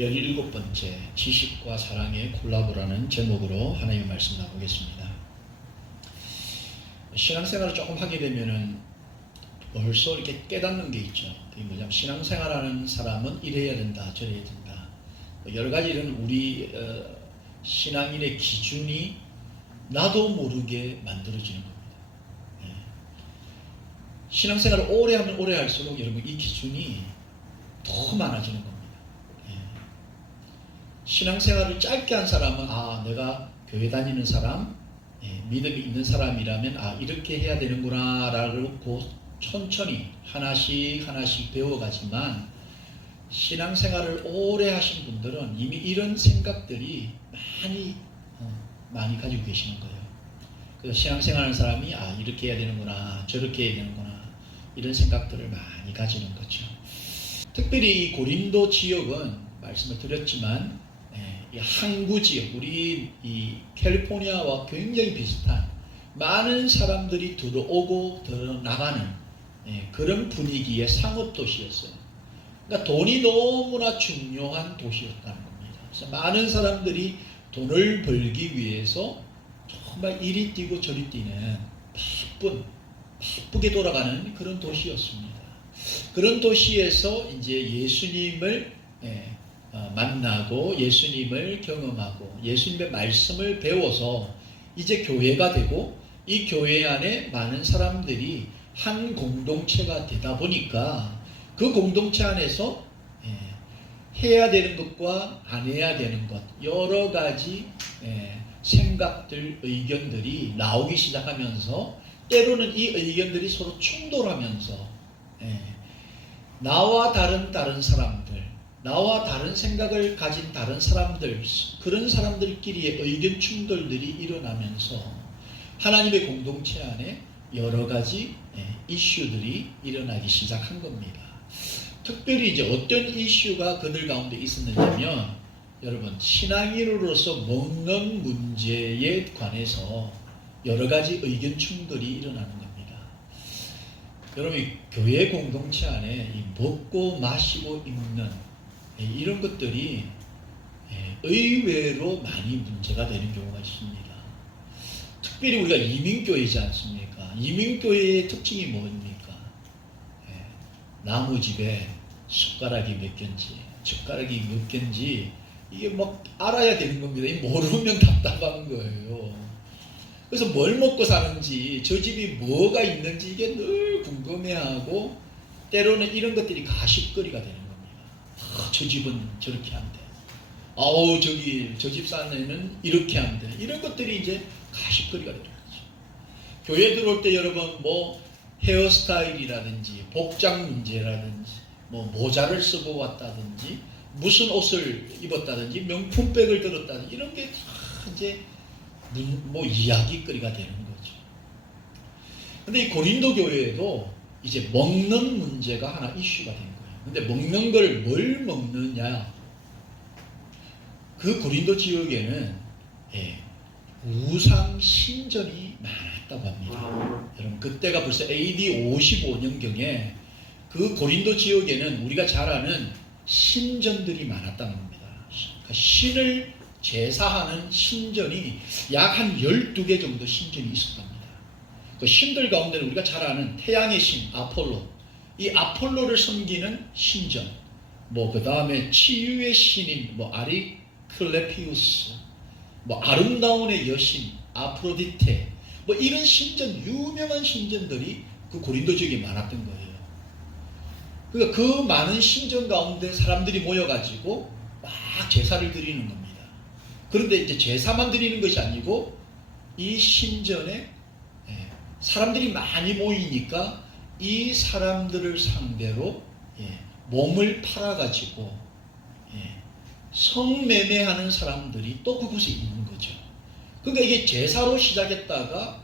17번째 지식과 사랑의 콜라보라는 제목으로 하나님의 말씀 나누겠습니다. 신앙생활을 조금 하게 되면은 벌써 이렇게 깨닫는 게 있죠. 그게 뭐냐면 신앙생활하는 사람은 이래야 된다, 저래야 된다. 여러 가지 이런 우리 신앙인의 기준이 나도 모르게 만들어지는 겁니다. 신앙생활을 오래 하면 오래 할수록 여러분 이 기준이 더 많아지는 겁니다. 신앙생활을 짧게 한 사람은 내가 교회 다니는 사람, 믿음이 있는 사람이라면 이렇게 해야 되는구나 라고 천천히 하나씩 배워가지만 신앙생활을 오래 하신 분들은 이미 이런 생각들이 많이 가지고 계시는 거예요. 그래서 신앙생활하는 사람이 이렇게 해야 되는구나, 저렇게 해야 되는구나 이런 생각들을 많이 가지는 거죠. 특별히 이 고린도 지역은 말씀을 드렸지만 이 항구 지역, 우리 이 캘리포니아와 굉장히 비슷한 많은 사람들이 들어오고 들어나가는 그런 분위기의 상업 도시였어요. 그러니까 돈이 너무나 중요한 도시였다는 겁니다. 그래서 많은 사람들이 돈을 벌기 위해서 정말 이리 뛰고 저리 뛰는 바쁘게 돌아가는 그런 도시였습니다. 그런 도시에서 이제 예수님을 만나고 예수님을 경험하고 예수님의 말씀을 배워서 이제 교회가 되고 이 교회 안에 많은 사람들이 한 공동체가 되다 보니까 그 공동체 안에서 해야 되는 것과 안 해야 되는 것 여러 가지 생각들, 의견들이 나오기 시작하면서 때로는 이 의견들이 서로 충돌하면서 나와 다른 사람들, 나와 다른 생각을 가진 다른 사람들, 그런 사람들끼리의 의견 충돌들이 일어나면서 하나님의 공동체 안에 여러 가지 이슈들이 일어나기 시작한 겁니다. 특별히 이제 어떤 이슈가 그들 가운데 있었느냐면 여러분 신앙인으로서 먹는 문제에 관해서 여러 가지 의견 충돌이 일어나는 겁니다. 여러분 교회 공동체 안에 이 먹고 마시고 입는 이런 것들이 의외로 많이 문제가 되는 경우가 있습니다. 특별히 우리가 이민교회이지 않습니까? 이민교회의 특징이 뭡니까? 나무집에 숟가락이 몇 개인지 젓가락이 몇 개인지 이게 막 알아야 되는 겁니다. 모르면 답답한 거예요. 그래서 뭘 먹고 사는지 저 집이 뭐가 있는지 이게 늘 궁금해하고 때로는 이런 것들이 가십거리가 되는 겁니다. 저 집은 저렇게 한대. 저 집 사내는 이렇게 한대. 이런 것들이 이제 가십거리가 되는 거죠. 교회 들어올 때 여러분 헤어스타일이라든지 복장 문제라든지 모자를 쓰고 왔다든지 무슨 옷을 입었다든지 명품백을 들었다든지 이런 게 다 이제 이야기거리가 되는 거죠. 근데 이 고린도 교회에도 이제 먹는 문제가 하나 이슈가 된 거예요. 근데 먹는 걸 뭘 먹느냐? 그 고린도 지역에는 우상 신전이 많았다고 합니다. 여러분 그때가 벌써 AD 55년경에 그 고린도 지역에는 우리가 잘 아는 신전들이 많았다는 겁니다. 그러니까 신을 제사하는 신전이 약 한 12개 정도 신전이 있었답니다. 그 신들 가운데는 우리가 잘 아는 태양의 신 아폴로, 이 아폴로를 섬기는 신전, 그 다음에 치유의 신인 아리클레피우스, 아름다움의 여신 아프로디테, 이런 신전, 유명한 신전들이 그 고린도 지역에 많았던 거예요. 그러니까 그 많은 신전 가운데 사람들이 모여가지고 막 제사를 드리는 겁니다. 그런데 이제 제사만 드리는 것이 아니고 이 신전에 사람들이 많이 모이니까 이 사람들을 상대로 몸을 팔아가지고 성매매하는 사람들이 또 그곳에 있는 거죠. 그러니까 이게 제사로 시작했다가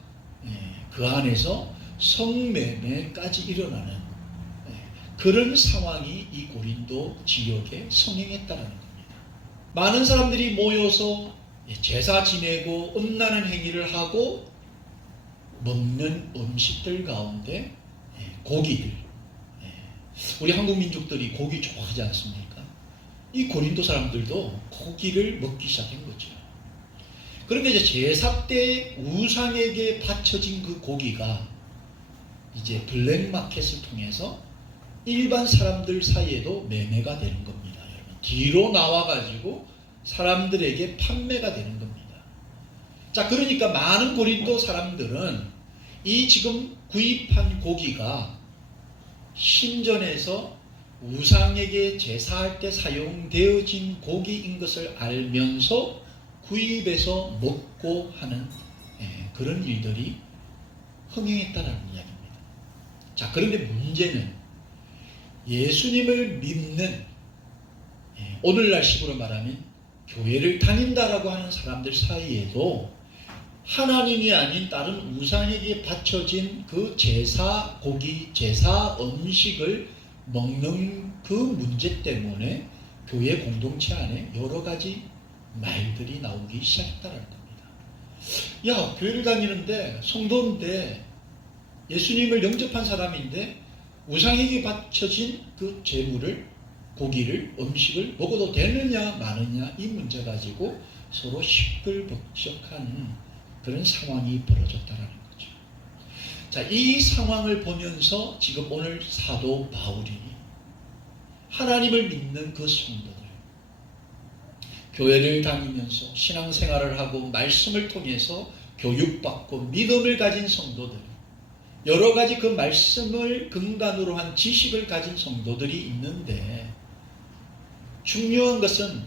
그 안에서 성매매까지 일어나는 그런 상황이 이 고린도 지역에 성행했다는 겁니다. 많은 사람들이 모여서 제사 지내고 음란한 행위를 하고 먹는 음식들 가운데 고기들, 우리 한국 민족들이 고기 좋아하지 않습니까? 이 고린도 사람들도 고기를 먹기 시작한 거죠. 그런데 이제 제사 때 우상에게 바쳐진 그 고기가 이제 블랙마켓을 통해서 일반 사람들 사이에도 매매가 되는 겁니다. 여러분, 뒤로 나와가지고 사람들에게 판매가 되는 겁니다. 자, 그러니까 많은 고린도 사람들은 이 지금 구입한 고기가 신전에서 우상에게 제사할 때 사용되어진 고기인 것을 알면서 구입해서 먹고 하는 그런 일들이 흥행했다라는 이야기입니다. 자, 그런데 문제는 예수님을 믿는 오늘날 식으로 말하면 교회를 다닌다라고 하는 사람들 사이에도 하나님이 아닌 다른 우상에게 바쳐진 그 제사 고기, 제사 음식을 먹는 그 문제 때문에 교회 공동체 안에 여러 가지 말들이 나오기 시작했다는 겁니다. 야, 교회를 다니는데 성도인데 예수님을 영접한 사람인데 우상에게 바쳐진 그 재물을, 고기를, 음식을 먹어도 되느냐 마느냐 이 문제 가지고 서로 시끌벅적한 그런 상황이 벌어졌다는 거죠. 자, 이 상황을 보면서 지금 오늘 사도 바울이 하나님을 믿는 그 성도들, 교회를 다니면서 신앙생활을 하고 말씀을 통해서 교육받고 믿음을 가진 성도들, 여러 가지 그 말씀을 근간으로 한 지식을 가진 성도들이 있는데, 중요한 것은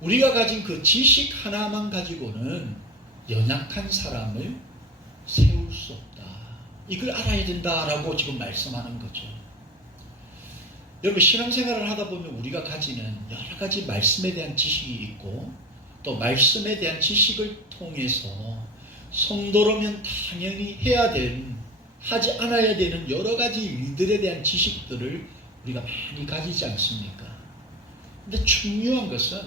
우리가 가진 그 지식 하나만 가지고는 연약한 사람을 세울 수 없다. 이걸 알아야 된다라고 지금 말씀하는 거죠. 여러분, 신앙생활을 하다 보면 우리가 가지는 여러 가지 말씀에 대한 지식이 있고 또 말씀에 대한 지식을 통해서 성도라면 당연히 해야 되는, 하지 않아야 되는 여러 가지 일들에 대한 지식들을 우리가 많이 가지지 않습니까? 근데 중요한 것은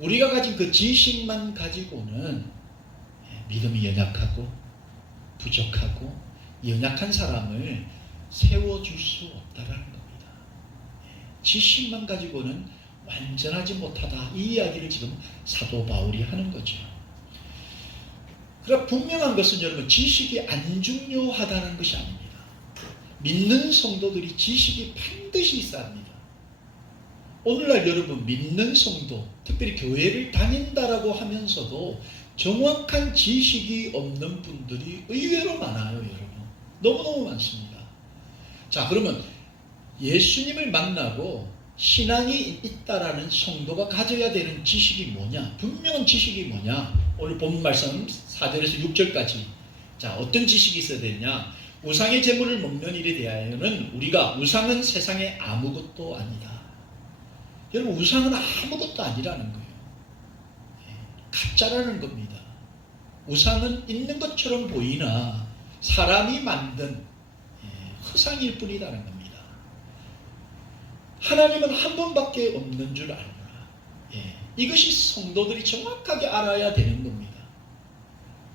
우리가 가진 그 지식만 가지고는 믿음이 연약하고 부족하고 연약한 사람을 세워줄 수 없다라는 겁니다. 지식만 가지고는 완전하지 못하다, 이 이야기를 지금 사도 바울이 하는 거죠. 그러나 분명한 것은 여러분, 지식이 안 중요하다는 것이 아닙니다. 믿는 성도들이 지식이 반드시 있어야 합니다. 오늘날 여러분, 믿는 성도, 특별히 교회를 다닌다라고 하면서도 정확한 지식이 없는 분들이 의외로 많아요, 여러분. 너무너무 많습니다. 자, 그러면 예수님을 만나고 신앙이 있다라는 성도가 가져야 되는 지식이 뭐냐? 분명한 지식이 뭐냐? 오늘 본 말씀 4절에서 6절까지. 자, 어떤 지식이 있어야 되냐? 우상의 제물을 먹는 일에 대하여는 우리가 우상은 세상에 아무것도 아니다. 여러분, 우상은 아무것도 아니라는 거예요. 가짜라는 겁니다. 우상은 있는 것처럼 보이나 사람이 만든 허상일 뿐이라는 겁니다. 하나님은 한 분밖에 없는 줄 알라. 이것이 성도들이 정확하게 알아야 되는 겁니다.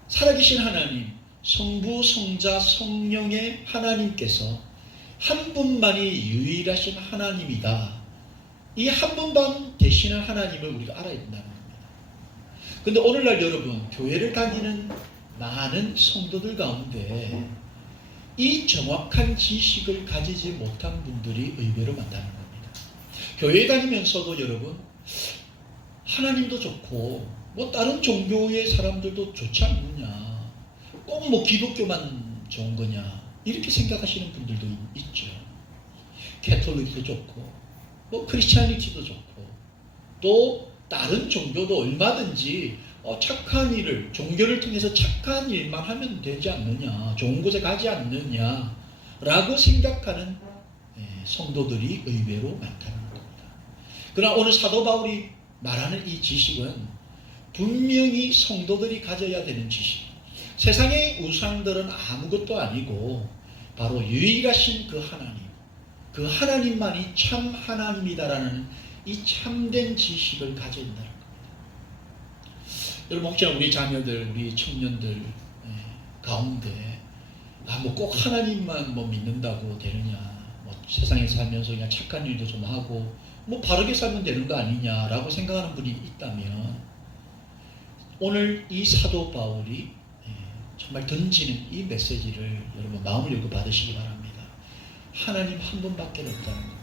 살아계신 하나님, 성부, 성자, 성령의 하나님께서 한 분만이 유일하신 하나님이다. 이 한 분만 되시는 하나님을 우리가 알아야 된다는 겁니다. 근데 오늘날 여러분, 교회를 다니는 많은 성도들 가운데 이 정확한 지식을 가지지 못한 분들이 의외로 많다는 겁니다. 교회 다니면서도 여러분, 하나님도 좋고 뭐 다른 종교의 사람들도 좋지 않느냐, 꼭 뭐 기독교만 좋은 거냐, 이렇게 생각하시는 분들도 있죠. 캐톨릭도 좋고 뭐 크리스찬리티도 좋고 또 다른 종교도 얼마든지 착한 일을, 종교를 통해서 착한 일만 하면 되지 않느냐, 좋은 곳에 가지 않느냐 라고 생각하는 성도들이 의외로 많다는 겁니다. 그러나 오늘 사도 바울이 말하는 이 지식은 분명히 성도들이 가져야 되는 지식, 세상의 우상들은 아무것도 아니고 바로 유일하신 그 하나님, 그 하나님만이 참 하나님이다라는 이 참된 지식을 가져야 된다는 겁니다. 여러분, 혹시나 우리 자녀들, 우리 청년들 가운데 뭐 꼭 하나님만 뭐 믿는다고 되느냐, 뭐 세상에 살면서 그냥 착한 일도 좀 하고 뭐 바르게 살면 되는 거 아니냐라고 생각하는 분이 있다면 오늘 이 사도 바울이 정말 던지는 이 메시지를 여러분 마음을 열고 받으시기 바랍니다. 하나님 한 분밖에 없다는 겁니다.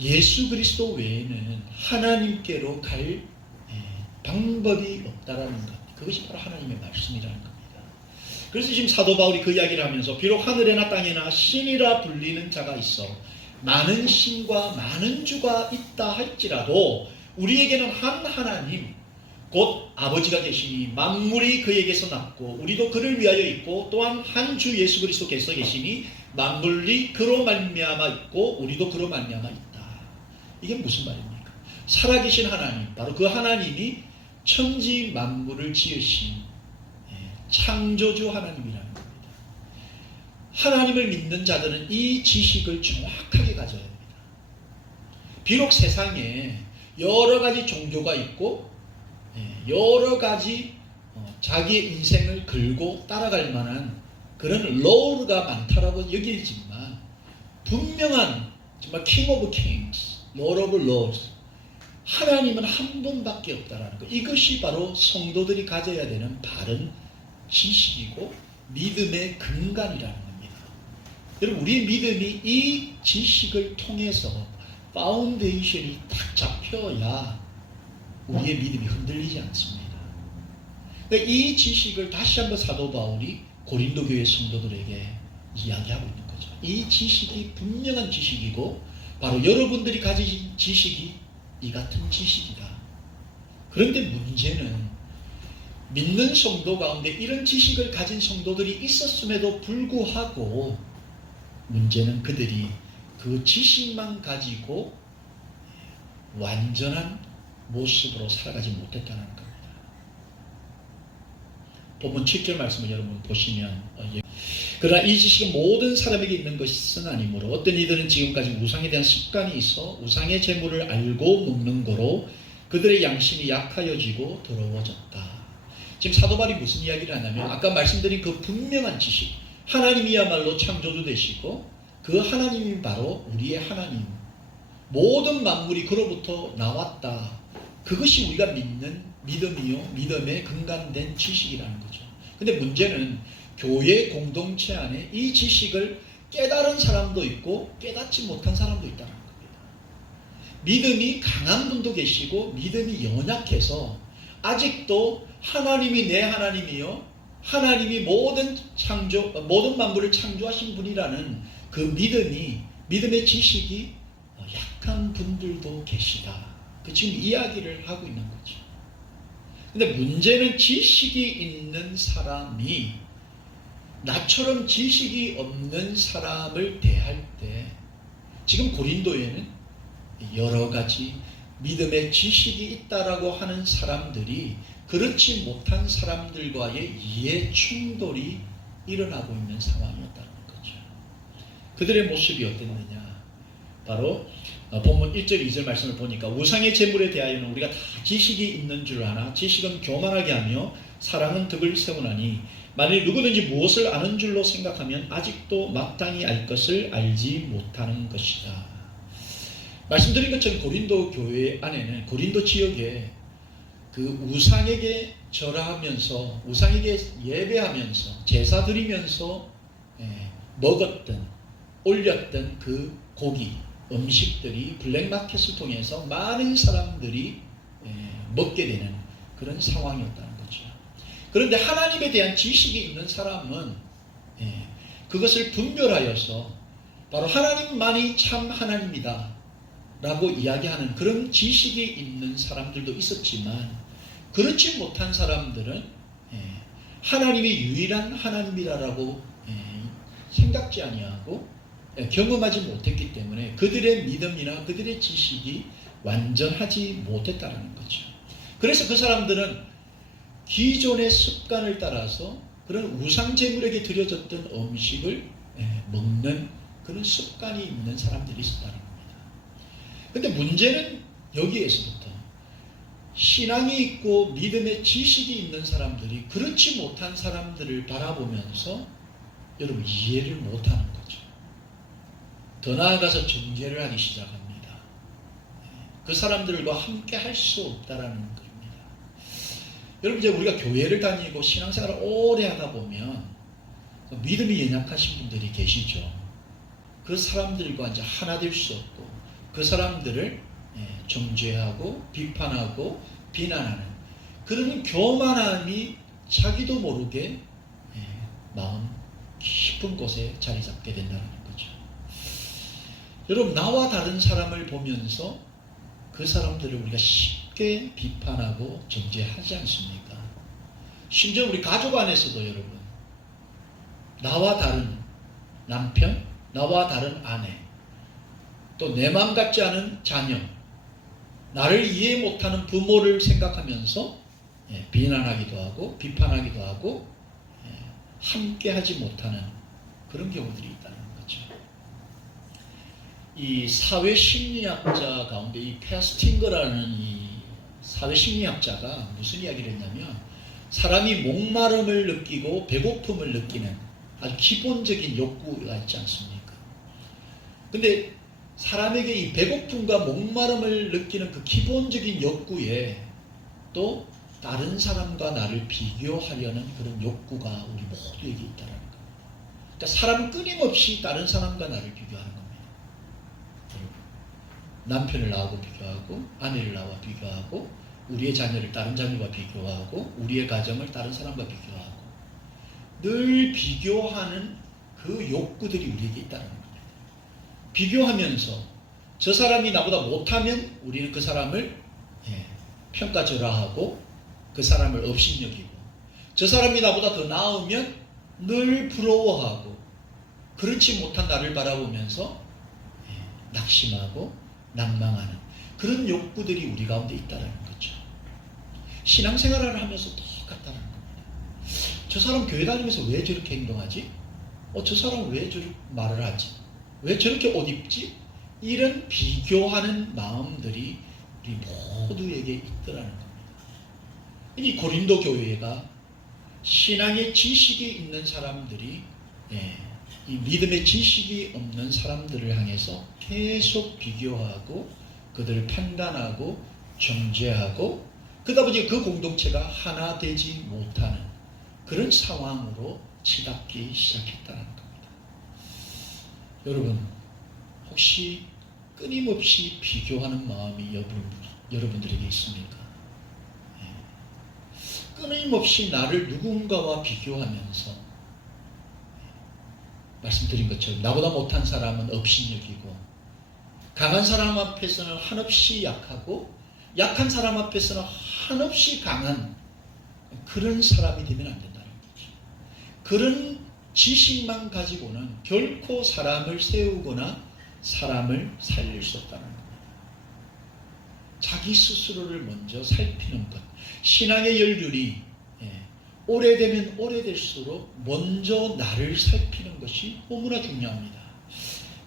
예수 그리스도 외에는 하나님께로 갈 방법이 없다라는 것. 그것이 바로 하나님의 말씀이라는 겁니다. 그래서 지금 사도 바울이 그 이야기를 하면서 비록 하늘에나 땅에나 신이라 불리는 자가 있어 많은 신과 많은 주가 있다 할지라도 우리에게는 한 하나님 곧 아버지가 계시니 만물이 그에게서 났고 우리도 그를 위하여 있고 또한 한 주 예수 그리스도께서 계시니 만물이 그로 말미암아 있고 우리도 그로 말미암아 있다. 이게 무슨 말입니까? 살아계신 하나님, 바로 그 하나님이 천지 만물을 지으신 창조주 하나님이라는 겁니다. 하나님을 믿는 자들은 이 지식을 정확하게 가져야 합니다. 비록 세상에 여러 가지 종교가 있고 여러 가지 자기의 인생을 걸고 따라갈 만한 그런 로우가 많다라고 여기지만 분명한 정말 킹 오브 킹스, 로드 오브 로드스, 하나님은 한 분밖에 없다라는 것. 이것이 바로 성도들이 가져야 되는 바른 지식이고 믿음의 근간이라는 겁니다. 여러분, 우리의 믿음이 이 지식을 통해서 파운데이션이 딱 잡혀야 우리의 믿음이 흔들리지 않습니다. 그러니까 이 지식을 다시 한번 사도 바울이 고린도 교회 성도들에게 이야기하고 있는 거죠. 이 지식이 분명한 지식이고 바로 여러분들이 가진 지식이 이 같은 지식이다. 그런데 문제는 믿는 성도 가운데 이런 지식을 가진 성도들이 있었음에도 불구하고 문제는 그들이 그 지식만 가지고 완전한 모습으로 살아가지 못했다는 겁니다. 본문 7절 말씀을 여러분 보시면 그러나 이 지식은 모든 사람에게 있는 것은 아니므로 어떤 이들은 지금까지 우상에 대한 습관이 있어 우상의 재물을 알고 먹는 거로 그들의 양심이 약하여지고 더러워졌다. 지금 사도 바울이 무슨 이야기를 하냐면 아까 말씀드린 그 분명한 지식, 하나님이야말로 창조주 되시고 그 하나님이 바로 우리의 하나님, 모든 만물이 그로부터 나왔다. 그것이 우리가 믿는 믿음이요, 믿음에 근간된 지식이라는 거죠. 근데 문제는 교회 공동체 안에 이 지식을 깨달은 사람도 있고 깨닫지 못한 사람도 있다는 겁니다. 믿음이 강한 분도 계시고 믿음이 연약해서 아직도 하나님이 내 하나님이요, 하나님이 모든 만물을 창조하신 분이라는 그 믿음의 지식이 약한 분들도 계시다. 지금 이야기를 하고 있는 거죠. 근데 문제는 지식이 있는 사람이 나처럼 지식이 없는 사람을 대할 때 지금 고린도에는 여러 가지 믿음의 지식이 있다라고 하는 사람들이 그렇지 못한 사람들과의 이해 충돌이 일어나고 있는 상황이었다는 거죠. 그들의 모습이 어땠느냐? 바로 본문 1절 2절 말씀을 보니까 우상의 재물에 대하여는 우리가 다 지식이 있는 줄 아나 지식은 교만하게 하며 사랑은 덕을 세우나니 만일 누구든지 무엇을 아는 줄로 생각하면 아직도 마땅히 알 것을 알지 못하는 것이다. 말씀드린 것처럼 고린도 교회 안에는 고린도 지역에 그 우상에게 절하면서 우상에게 예배하면서 제사 드리면서 먹었던 올렸던 그 고기 음식들이 블랙마켓을 통해서 많은 사람들이 먹게 되는 그런 상황이었다는 거죠. 그런데 하나님에 대한 지식이 있는 사람은 그것을 분별하여서 바로 하나님만이 참 하나님이다 라고 이야기하는 그런 지식이 있는 사람들도 있었지만 그렇지 못한 사람들은 하나님이 유일한 하나님이라고 생각지 아니하고 경험하지 못했기 때문에 그들의 믿음이나 그들의 지식이 완전하지 못했다는 거죠. 그래서 그 사람들은 기존의 습관을 따라서 그런 우상제물에게 드려졌던 음식을 먹는 그런 습관이 있는 사람들이 있었다는 겁니다. 근데 문제는 여기에서부터 신앙이 있고 믿음의 지식이 있는 사람들이 그렇지 못한 사람들을 바라보면서 여러분 이해를 못하는 거죠. 더 나아가서 정죄를 하기 시작합니다. 그 사람들과 함께 할 수 없다라는 겁니다. 여러분, 이제 우리가 교회를 다니고 신앙생활을 오래 하다 보면 믿음이 연약하신 분들이 계시죠. 그 사람들과 이제 하나 될 수 없고 그 사람들을 정죄하고 비판하고 비난하는 그런 교만함이 자기도 모르게 마음 깊은 곳에 자리 잡게 된다는 거죠. 여러분, 나와 다른 사람을 보면서 그 사람들을 우리가 쉽게 비판하고 정죄하지 않습니까? 심지어 우리 가족 안에서도 여러분, 나와 다른 남편, 나와 다른 아내, 또 내 마음 같지 않은 자녀, 나를 이해 못하는 부모를 생각하면서 비난하기도 하고 비판하기도 하고 함께 하지 못하는 그런 경우들이 있다는 거죠. 이 사회심리학자 가운데 이 페스팅거라는 이 사회심리학자가 무슨 이야기를 했냐면, 사람이 목마름을 느끼고 배고픔을 느끼는 아주 기본적인 욕구가 있지 않습니까? 근데 사람에게 이 배고픔과 목마름을 느끼는 그 기본적인 욕구에 또 다른 사람과 나를 비교하려는 그런 욕구가 우리 모두에게 있다는 겁니다. 그러니까 사람은 끊임없이 다른 사람과 나를 비교하는 겁니다. 남편을 나하고 비교하고, 아내를 나와 비교하고, 우리의 자녀를 다른 자녀와 비교하고, 우리의 가정을 다른 사람과 비교하고, 늘 비교하는 그 욕구들이 우리에게 있다는 겁니다. 비교하면서 저 사람이 나보다 못하면 우리는 그 사람을 평가절하하고 그 사람을 업신여기고, 저 사람이 나보다 더 나으면 늘 부러워하고, 그렇지 못한 나를 바라보면서 낙심하고 난망하는 그런 욕구들이 우리 가운데 있다는 거죠. 신앙생활을 하면서 똑같다는 겁니다. 저 사람 교회 다니면서 왜 저렇게 행동하지? 저 사람 왜 저렇게 말을 하지? 왜 저렇게 옷 입지? 이런 비교하는 마음들이 우리 모두에게 있더라는 겁니다. 이 고린도 교회가 신앙의 지식이 있는 사람들이 이 믿음의 지식이 없는 사람들을 향해서 계속 비교하고 그들을 판단하고 정죄하고, 그러다 보니 그 공동체가 하나 되지 못하는 그런 상황으로 치닫기 시작했다는 겁니다. 여러분, 혹시 끊임없이 비교하는 마음이 여러분들에게 있습니까? 끊임없이 나를 누군가와 비교하면서, 말씀드린 것처럼 나보다 못한 사람은 업신여기고, 강한 사람 앞에서는 한없이 약하고, 약한 사람 앞에서는 한없이 강한 그런 사람이 되면 안 된다는 거죠. 그런 지식만 가지고는 결코 사람을 세우거나 사람을 살릴 수 없다는 겁니다. 자기 스스로를 먼저 살피는 것, 신앙의 연륜이 오래되면 오래될수록 먼저 나를 살피는 것이 너무나 중요합니다.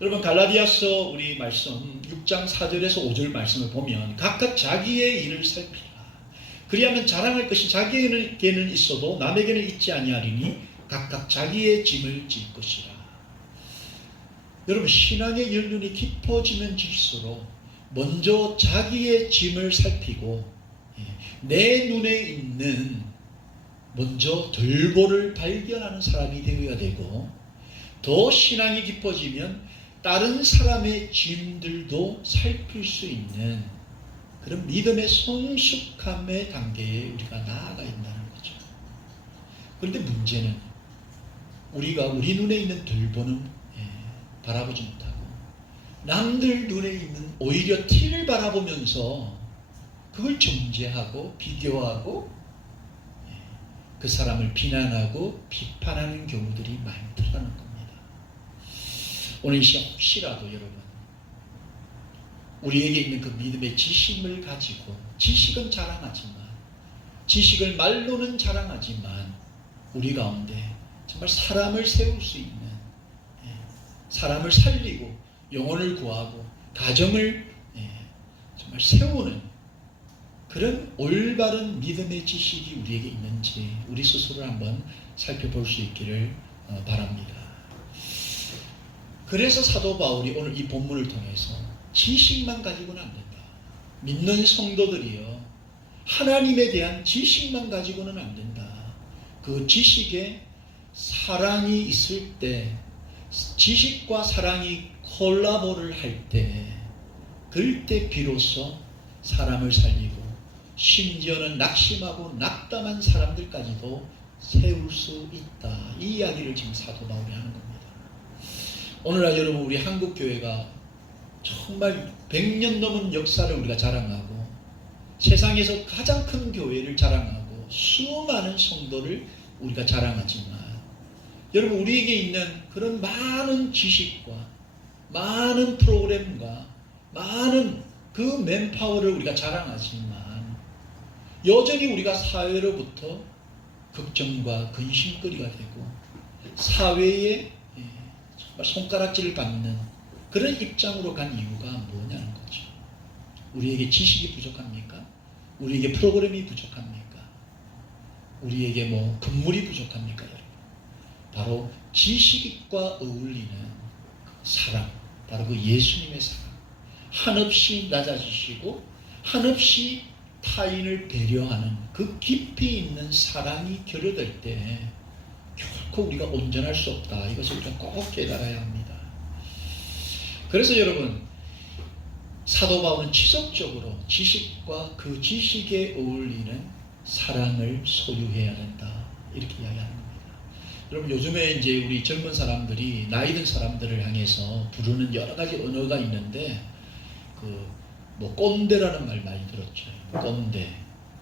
여러분, 갈라디아서 우리 말씀 6장 4절에서 5절 말씀을 보면, 각각 자기의 일을 살피라. 그리하면 자랑할 것이 자기에게는 있어도 남에게는 있지 아니하리니 각각 자기의 짐을 질 것이라. 여러분, 신앙의 연륜이 깊어지면 질수록 먼저 자기의 짐을 살피고 내 눈에 있는 먼저 들보를 발견하는 사람이 되어야 되고, 더 신앙이 깊어지면 다른 사람의 짐들도 살필 수 있는 그런 믿음의 성숙함의 단계에 우리가 나아가 있다는 거죠. 그런데 문제는 우리가 우리 눈에 있는 들보는 바라보지 못하고, 남들 눈에 있는 오히려 티를 바라보면서 그걸 정죄하고 비교하고 그 사람을 비난하고 비판하는 경우들이 많다는 겁니다. 오늘 이 시간 혹시라도 여러분, 우리에게 있는 그 믿음의 지식을 가지고, 지식은 자랑하지만, 지식을 말로는 자랑하지만 우리 가운데 정말 사람을 세울 수 있는, 사람을 살리고 영혼을 구하고 가정을 정말 세우는 그런 올바른 믿음의 지식이 우리에게 있는지 우리 스스로를 한번 살펴볼 수 있기를 바랍니다. 그래서 사도 바울이 오늘 이 본문을 통해서 지식만 가지고는 안 된다. 믿는 성도들이요, 하나님에 대한 지식만 가지고는 안 된다. 그 지식에 사랑이 있을 때, 지식과 사랑이 콜라보를 할 때, 그때 비로소 사람을 살리고 심지어는 낙심하고 낙담한 사람들까지도 세울 수 있다. 이 이야기를 지금 사도 바울이 하는 겁니다. 오늘날 여러분, 우리 한국교회가 정말 100년 넘은 역사를 우리가 자랑하고 세상에서 가장 큰 교회를 자랑하고 수많은 성도를 우리가 자랑하지만, 여러분, 우리에게 있는 그런 많은 지식과 많은 프로그램과 많은 그 맨파워를 우리가 자랑하지만 여전히 우리가 사회로부터 걱정과 근심거리가 되고 사회에 정말 손가락질을 받는 그런 입장으로 간 이유가 뭐냐는 거죠. 우리에게 지식이 부족합니까? 우리에게 프로그램이 부족합니까? 우리에게 뭐 건물이 부족합니까? 여러분, 바로 지식과 어울리는 사랑, 바로 그 예수님의 사랑, 한없이 낮아지시고 한없이 타인을 배려하는 그 깊이 있는 사랑이 결여될 때 결코 우리가 온전할 수 없다. 이것을 우리가 꼭 깨달아야 합니다. 그래서 여러분, 사도 바울은 지속적으로 지식과 그 지식에 어울리는 사랑을 소유해야 된다. 이렇게 이야기하는 겁니다. 여러분, 요즘에 이제 우리 젊은 사람들이 나이 든 사람들을 향해서 부르는 여러 가지 언어가 있는데, 뭐 꼰대라는 말 많이 들었죠. 꼰대.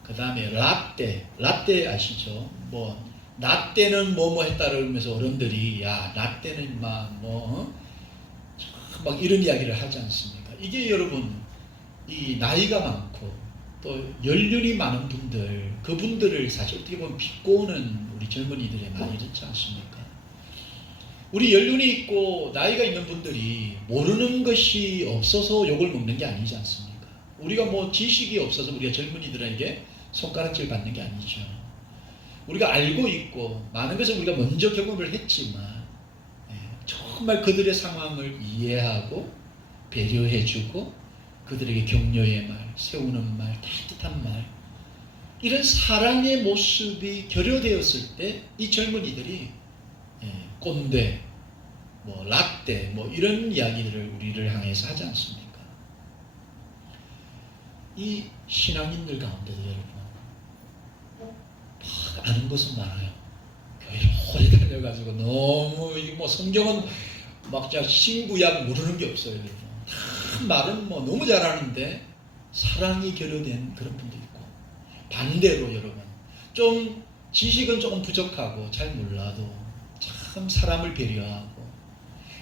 그 다음에 라떼 아시죠? 뭐 라떼는 뭐뭐 했다 그러면서 어른들이 야 라떼는 막 이런 이야기를 하지 않습니까? 이게 여러분, 이 나이가 많고 또 연륜이 많은 분들, 그분들을 사실 어떻게 보면 비꼬는 우리 젊은이들의 말이 이렇지 않습니까? 우리 연륜이 있고 나이가 있는 분들이 모르는 것이 없어서 욕을 먹는 게 아니지 않습니까? 우리가 뭐 지식이 없어서 우리가 젊은이들에게 손가락질 받는 게 아니죠. 우리가 알고 있고 많은 것을 우리가 먼저 경험을 했지만 정말 그들의 상황을 이해하고 배려해주고 그들에게 격려의 말, 세우는 말, 따뜻한 말, 이런 사랑의 모습이 결여되었을 때 이 젊은이들이 꼰대, 뭐 라떼, 뭐 이런 이야기들을 우리를 향해서 하지 않습니까? 이 신앙인들 가운데도 여러분 막 아는 것은 많아요. 교회를 오래 다녀가지고 너무 뭐 성경은 막 신구약 모르는 게 없어요. 여러분. 다 말은 뭐 너무 잘하는데 사랑이 결여된 그런 분도 있고, 반대로 여러분 좀 지식은 조금 부족하고 잘 몰라도 참 사람을 배려하고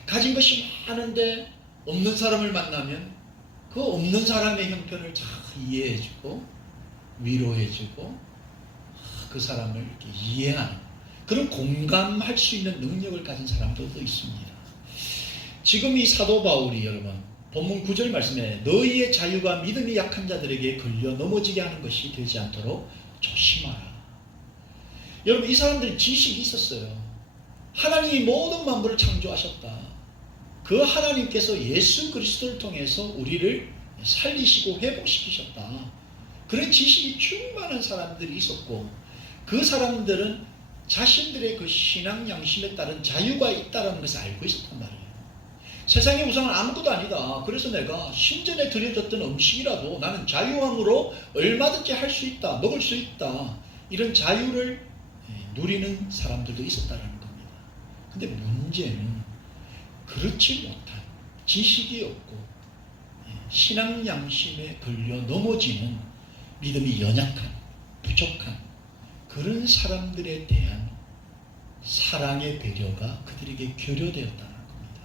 가진 것이 많은데 없는 사람을 만나면 그 없는 사람의 형편을 잘 이해해주고 위로해주고 그 사람을 이렇게 이해하는 그런 공감할 수 있는 능력을 가진 사람들도 있습니다. 지금 이 사도 바울이 여러분 본문 9절 말씀에 너희의 자유가 믿음이 약한 자들에게 걸려 넘어지게 하는 것이 되지 않도록 조심하라. 여러분, 이 사람들이 지식이 있었어요. 하나님이 모든 만물을 창조하셨다. 그 하나님께서 예수 그리스도를 통해서 우리를 살리시고 회복시키셨다. 그런 지식이 충만한 사람들이 있었고, 그 사람들은 자신들의 그 신앙 양심에 따른 자유가 있다는 것을 알고 있었단 말이에요. 세상의 우상은 아무것도 아니다. 그래서 내가 신전에 드려졌던 음식이라도 나는 자유함으로 얼마든지 할 수 있다. 먹을 수 있다. 이런 자유를 누리는 사람들도 있었다는 겁니다. 근데 문제는 그렇지 못한, 지식이 없고 신앙 양심에 걸려 넘어지는 믿음이 연약한, 부족한 그런 사람들에 대한 사랑의 배려가 그들에게 결여되었다는 겁니다.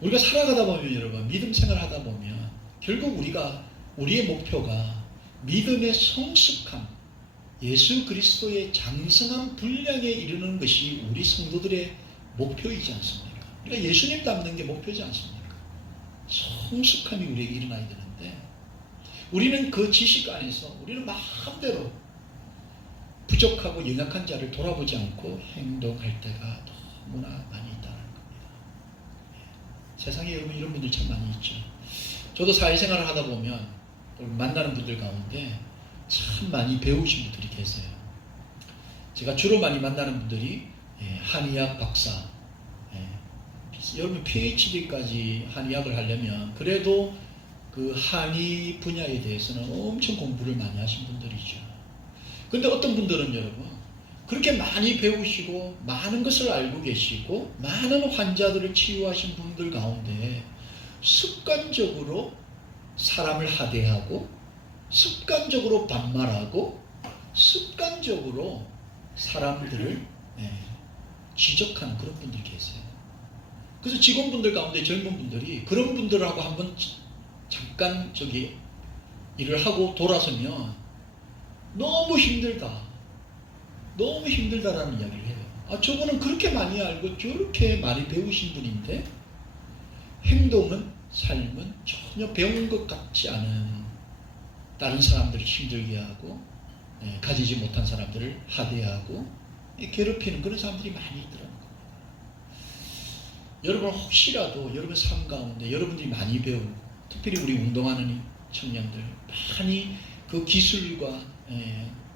우리가 살아가다 보면 여러분, 믿음 생활하다 보면 결국 우리의 목표가 믿음의 성숙함, 예수 그리스도의 장성한 분량에 이르는 것이 우리 성도들의 목표이지 않습니까? 우리가 예수님 닮는 게 목표지 않습니까? 성숙함이 우리에게 일어나야 되는데 우리는 그 지식 안에서 우리는 마음대로 부족하고 연약한 자를 돌아보지 않고 행동할 때가 너무나 많이 있다는 겁니다. 세상에 여러분 이런 분들 참 많이 있죠. 저도 사회생활을 하다 보면 만나는 분들 가운데 참 많이 배우신 분들이 계세요. 제가 주로 많이 만나는 분들이 한의학 박사, 여러분 PhD까지 한의학을 하려면 그래도 그 한의 분야에 대해서는 엄청 공부를 많이 하신 분들이죠. 근데 어떤 분들은 여러분 그렇게 많이 배우시고 많은 것을 알고 계시고 많은 환자들을 치유하신 분들 가운데 습관적으로 사람을 하대하고 습관적으로 반말하고 습관적으로 사람들을 지적하는 그런 분들이 계세요. 그래서 직원분들 가운데 젊은 분들이 그런 분들하고 한번 잠깐 일을 하고 돌아서면 너무 힘들다. 너무 힘들다라는 이야기를 해요. 저분은 그렇게 많이 알고 저렇게 많이 배우신 분인데 행동은 삶은 전혀 배운 것 같지 않은 다른 사람들을 힘들게 하고 가지지 못한 사람들을 하대하고 괴롭히는 그런 사람들이 많이 있더라고요. 여러분 혹시라도 여러분 삶 가운데 여러분들이 많이 배우고 특별히 우리 운동하는 청년들 많이 그 기술과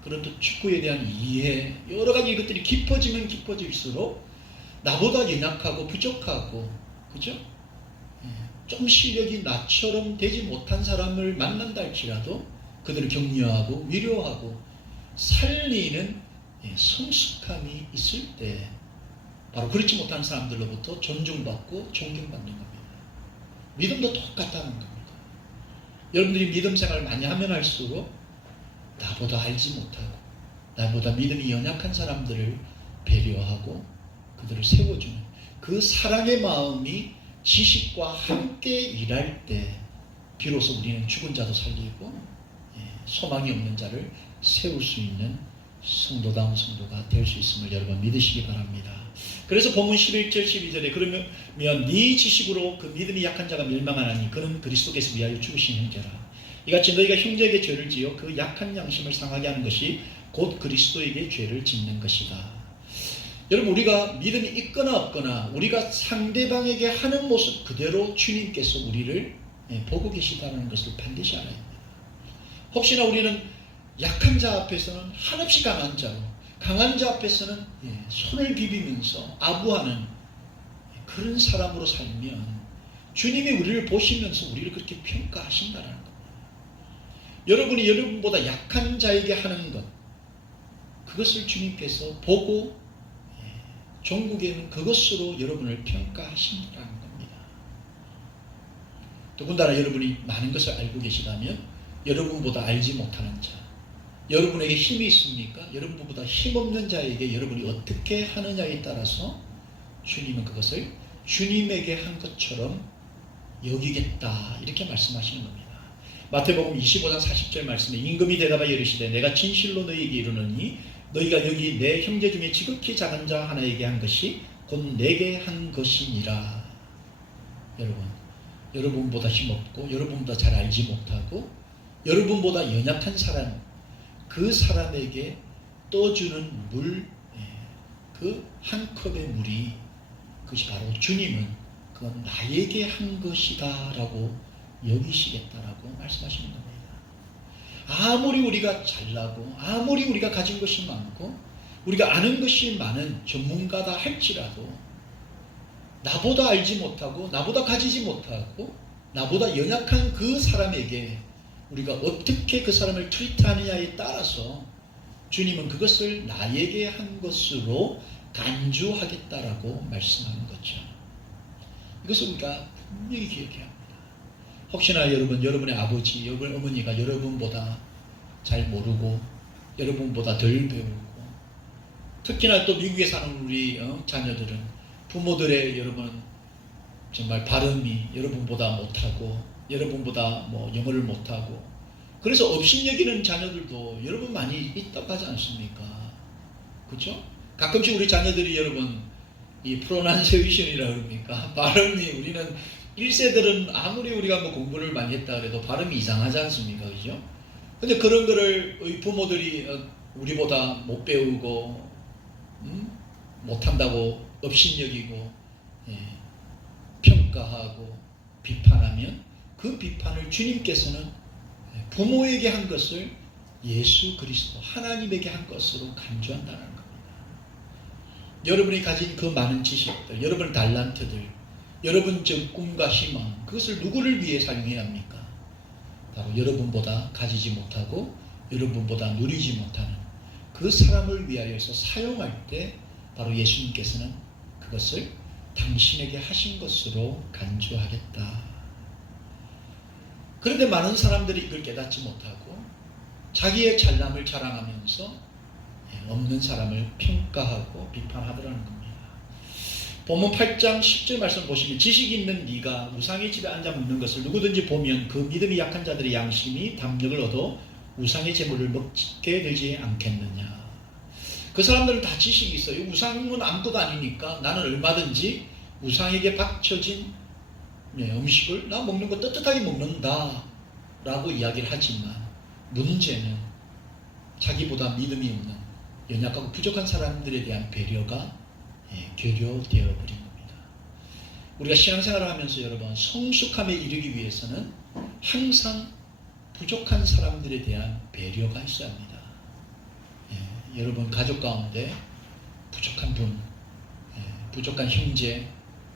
그런 또 축구에 대한 이해 여러 가지 이것들이 깊어지면 깊어질수록 나보다 연약하고 부족하고 그죠? 좀 실력이 나처럼 되지 못한 사람을 만난다 할지라도 그들을 격려하고 위로하고 살리는 성숙함이 있을 때 바로 그렇지 못한 사람들로부터 존중받고 존경받는 겁니다. 믿음도 똑같다는 겁니다. 여러분들이 믿음 생활을 많이 하면 할수록 나보다 알지 못하고 나보다 믿음이 연약한 사람들을 배려하고 그들을 세워주는 그 사랑의 마음이 지식과 함께 일할 때 비로소 우리는 죽은 자도 살리고 소망이 없는 자를 세울 수 있는 성도다운 성도가 될 수 있음을 여러분 믿으시기 바랍니다. 그래서 본문 11절 12절에 그러면 네 지식으로 그 믿음이 약한 자가 멸망하나니 그는 그리스도께서 위하여 죽으신 형제라. 이같이 너희가 형제에게 죄를 지어 그 약한 양심을 상하게 하는 것이 곧 그리스도에게 죄를 짓는 것이다. 여러분 우리가 믿음이 있거나 없거나 우리가 상대방에게 하는 모습 그대로 주님께서 우리를 보고 계시다는 것을 반드시 알아야 합니다. 혹시나 우리는 약한 자 앞에서는 한없이 강한 자로 강한 자 앞에서는 손을 비비면서 아부하는 그런 사람으로 살면 주님이 우리를 보시면서 우리를 그렇게 평가하신다는 겁니다. 여러분이 여러분보다 약한 자에게 하는 것 그것을 주님께서 보고 종국에는 그것으로 여러분을 평가하신다는 겁니다. 더군다나 여러분이 많은 것을 알고 계시다면 여러분보다 알지 못하는 자 여러분에게 힘이 있습니까? 여러분보다 힘없는 자에게 여러분이 어떻게 하느냐에 따라서 주님은 그것을 주님에게 한 것처럼 여기겠다 이렇게 말씀하시는 겁니다. 마태복음 25장 40절 말씀에 임금이 대답하여 이르시되 내가 진실로 너희에게 이르노니 너희가 여기 내 형제 중에 지극히 작은 자 하나에게 한 것이 곧 내게 한 것이니라. 여러분보다 힘없고 여러분보다 잘 알지 못하고 여러분보다 연약한 사람 그 사람에게 떠주는 물, 그 한 컵의 물이 그것이 바로 주님은 그건 나에게 한 것이다 라고 여기시겠다라고 말씀하시는 겁니다. 아무리 우리가 잘나고 아무리 우리가 가진 것이 많고 우리가 아는 것이 많은 전문가다 할지라도 나보다 알지 못하고 나보다 가지지 못하고 나보다 연약한 그 사람에게 우리가 어떻게 그 사람을 트리트하느냐에 따라서 주님은 그것을 나에게 한 것으로 간주하겠다라고 말씀하는 거죠. 이것을 우리가 분명히 기억해야 합니다. 혹시나 여러분의 아버지, 여러분 어머니가 여러분보다 잘 모르고 여러분보다 덜 배우고 특히나 또 미국에 사는 우리 자녀들은 부모들의 여러분 정말 발음이 여러분보다 못하고 여러분보다 영어를 못하고 그래서 업신여기는 자녀들도 여러분 많이 있다고 하지 않습니까? 그렇죠? 가끔씩 우리 자녀들이 여러분 이 프로나운세이션이라 그럽니까? 발음이 우리는 1세들은 아무리 우리가 공부를 많이 했다 그래도 발음이 이상하지 않습니까? 그죠? 근데 그런 거를 부모들이 우리보다 못 배우고 못한다고 업신여기고 평가하고 비판하면 그 비판을 주님께서는 부모에게 한 것을 예수 그리스도 하나님에게 한 것으로 간주한다는 겁니다. 여러분이 가진 그 많은 지식들, 여러분 달란트들, 여러분 꿈과 희망, 그것을 누구를 위해 사용해야 합니까? 바로 여러분보다 가지지 못하고 여러분보다 누리지 못하는 그 사람을 위하여서 사용할 때 바로 예수님께서는 그것을 당신에게 하신 것으로 간주하겠다. 그런데 많은 사람들이 이걸 깨닫지 못하고 자기의 잘남을 자랑하면서 없는 사람을 평가하고 비판하더라는 겁니다. 본문 8장 10절 말씀 보시면 지식이 있는 네가 우상의 집에 앉아 먹는 것을 누구든지 보면 그 믿음이 약한 자들의 양심이 담력을 얻어 우상의 제물을 먹게 되지 않겠느냐. 그 사람들은 다 지식이 있어요. 우상은 아무것도 아니니까 나는 얼마든지 우상에게 바쳐진 음식을 나 먹는 거 떳떳하게 먹는다 라고 이야기를 하지만 문제는 자기보다 믿음이 없는 연약하고 부족한 사람들에 대한 배려가 결여되어 버린 겁니다. 우리가 신앙생활을 하면서 여러분 성숙함에 이르기 위해서는 항상 부족한 사람들에 대한 배려가 있어야 합니다. 여러분 가족 가운데 부족한 분, 부족한 형제,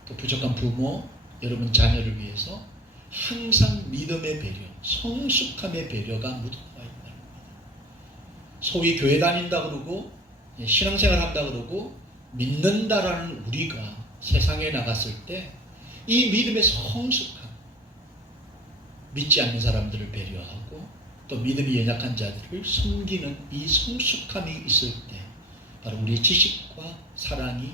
또 부족한 부모, 여러분 자녀를 위해서 항상 믿음의 배려, 성숙함의 배려가 묻어가 있다는 겁니다. 소위 교회 다닌다 그러고 신앙생활 한다 그러고 믿는다라는 우리가 세상에 나갔을 때 이 믿음의 성숙함, 믿지 않는 사람들을 배려하고 또 믿음이 연약한 자들을 섬기는 이 성숙함이 있을 때 바로 우리의 지식과 사랑이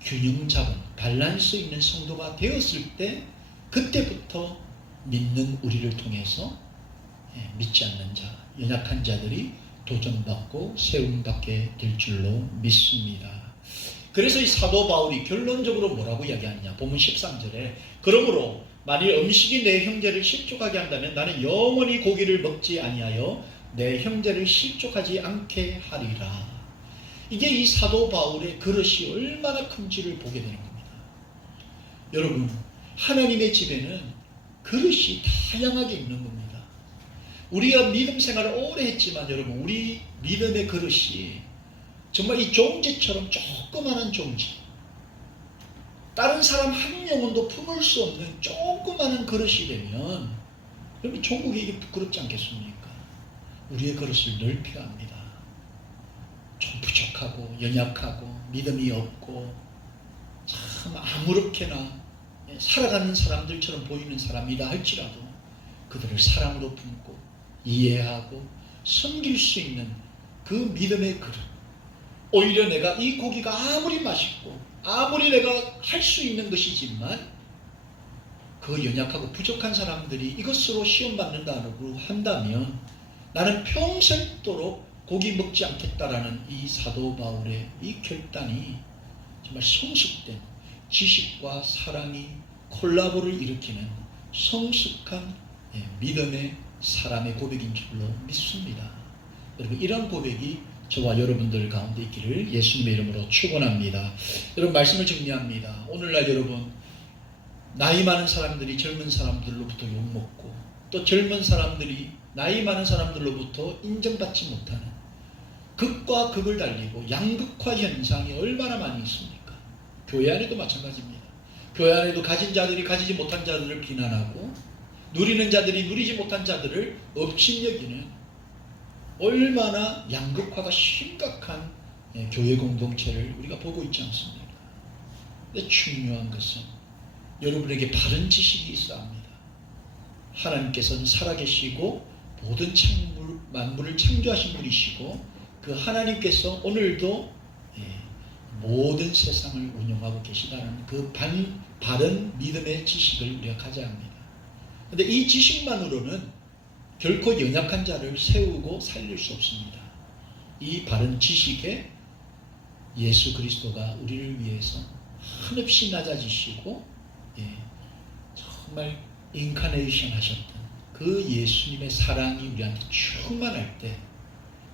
균형 잡은 밸런스 있는 성도가 되었을 때 그때부터 믿는 우리를 통해서 믿지 않는 자, 연약한 자들이 도전받고 세움받게 될 줄로 믿습니다. 그래서 이 사도 바울이 결론적으로 뭐라고 이야기하느냐. 본문 13절에 그러므로 만일 음식이 내 형제를 실족하게 한다면 나는 영원히 고기를 먹지 아니하여 내 형제를 실족하지 않게 하리라. 이게 이 사도 바울의 그릇이 얼마나 큰지를 보게 되는 겁니다. 여러분 하나님의 집에는 그릇이 다양하게 있는 겁니다. 우리가 믿음 생활을 오래 했지만 여러분 우리 믿음의 그릇이 정말 이 종지처럼 조그마한 종지, 다른 사람 한 영혼도 품을 수 없는 조그마한 그릇이 되면 여러분 종국이 이게 부끄럽지 않겠습니까? 우리의 그릇을 넓혀야 합니다. 좀 부족하고 연약하고 믿음이 없고 참 아무렇게나 살아가는 사람들처럼 보이는 사람이다 할지라도 그들을 사랑으로 품고 이해하고 섬길 수 있는 그 믿음의 그릇. 오히려 내가 이 고기가 아무리 맛있고 아무리 내가 할 수 있는 것이지만 그 연약하고 부족한 사람들이 이것으로 시험받는다고 한다면 나는 평생도록 고기 먹지 않겠다라는 이 사도 바울의 이 결단이 정말 성숙된 지식과 사랑이 콜라보를 일으키는 성숙한 믿음의 사람의 고백인 줄로 믿습니다. 여러분 이런 고백이 저와 여러분들 가운데 있기를 예수님의 이름으로 축원합니다. 여러분 말씀을 정리합니다. 오늘날 여러분 나이 많은 사람들이 젊은 사람들로부터 욕먹고 또 젊은 사람들이 나이 많은 사람들로부터 인정받지 못하는 극과 극을 달리고 양극화 현상이 얼마나 많이 있습니까? 교회 안에도 마찬가지입니다. 교회 안에도 가진 자들이 가지지 못한 자들을 비난하고 누리는 자들이 누리지 못한 자들을 업신여기는 얼마나 양극화가 심각한 교회 공동체를 우리가 보고 있지 않습니까? 근데 중요한 것은 여러분에게 바른 지식이 있어야 합니다. 하나님께서는 살아계시고 모든 만물을 창조하신 분이시고 그 하나님께서 오늘도 모든 세상을 운영하고 계시다는 그 바른 믿음의 지식을 우리가 가져야 합니다. 그런데 이 지식만으로는 결코 연약한 자를 세우고 살릴 수 없습니다. 이 바른 지식에 예수 그리스도가 우리를 위해서 한없이 낮아지시고 정말 인카네이션 하셨던 그 예수님의 사랑이 우리한테 충만할 때,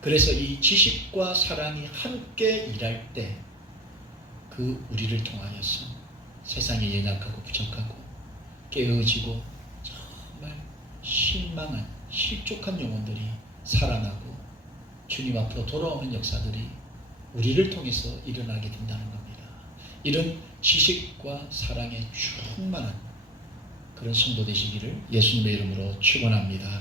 그래서 이 지식과 사랑이 함께 일할 때 그 우리를 통하여서 세상에 연약하고 부족하고 깨어지고 정말 실망한 실족한 영혼들이 살아나고 주님 앞으로 돌아오는 역사들이 우리를 통해서 일어나게 된다는 겁니다. 이런 지식과 사랑에 충만한 그런 성도 되시기를 예수님의 이름으로 축원합니다.